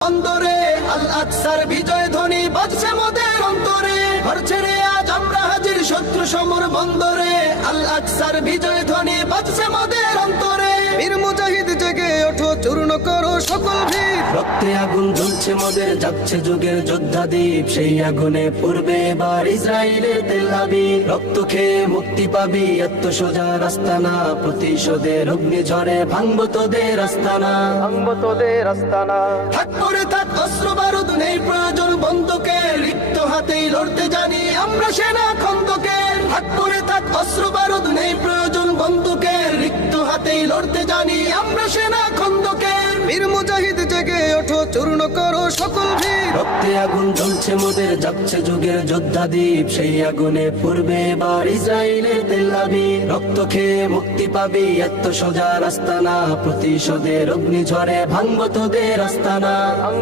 অন্তরে আল আকসার বিজয় ধ্বনি বাজছে মোদের অন্তরে, ঘর ছেড়ে আজ আমরা হাজির শত্রু সমর বন্দরে। আল আকসার বিজয় ধ্বনি বাজছে মোদের অন্তরে। বীর মুজাহিদ জেগে ওঠো, চূর্ণ করো সকল ভিড়। রক্তে আগুন জ্বলছে মোদের, যাচ্ছে যুগের যোদ্ধা দ্বীপ। সেই আগুনে পূর্বে এবার ইসরায়েলের তেল আবিব। রক্ত খেয়ে মুক্তি পাবি, এত সোজা রাস্তা না। প্রতিশোধের অগ্নি ঝরে ভাঙবো তোদের আস্তানা, ভাঙবো তোদের আস্তানা। থাক করে থাক অস্ত্র বারুদ, নেই প্রয়োজন বন্দুকের। রিক্ত হাতেই লড়তে জানি আমরা সেনা খন্দকের। থাক করে থাক অস্ত্র বারুদ, নেই প্রয়োজন বন্দুকের। রিক্ত হাতেই লড়তে জানি আমরা সেনা খন্দকের। বীর মুজাহিদ জেগে ওঠো, চূর্ণ করো সকল ভিড়। রক্তে আগুন জ্বলছে মোদের, যাচ্ছে যুগের যোদ্ধা দ্বীপ। সেই আগুনে পূর্বে এবার ইসরায়েলের তেল আবিব। রক্ত খেয়ে মুক্তি পাবি, এত সোজা রাস্তা না। প্রতিশোধের অগ্নি ঝরে ভাঙবো তোদের আস্তানা।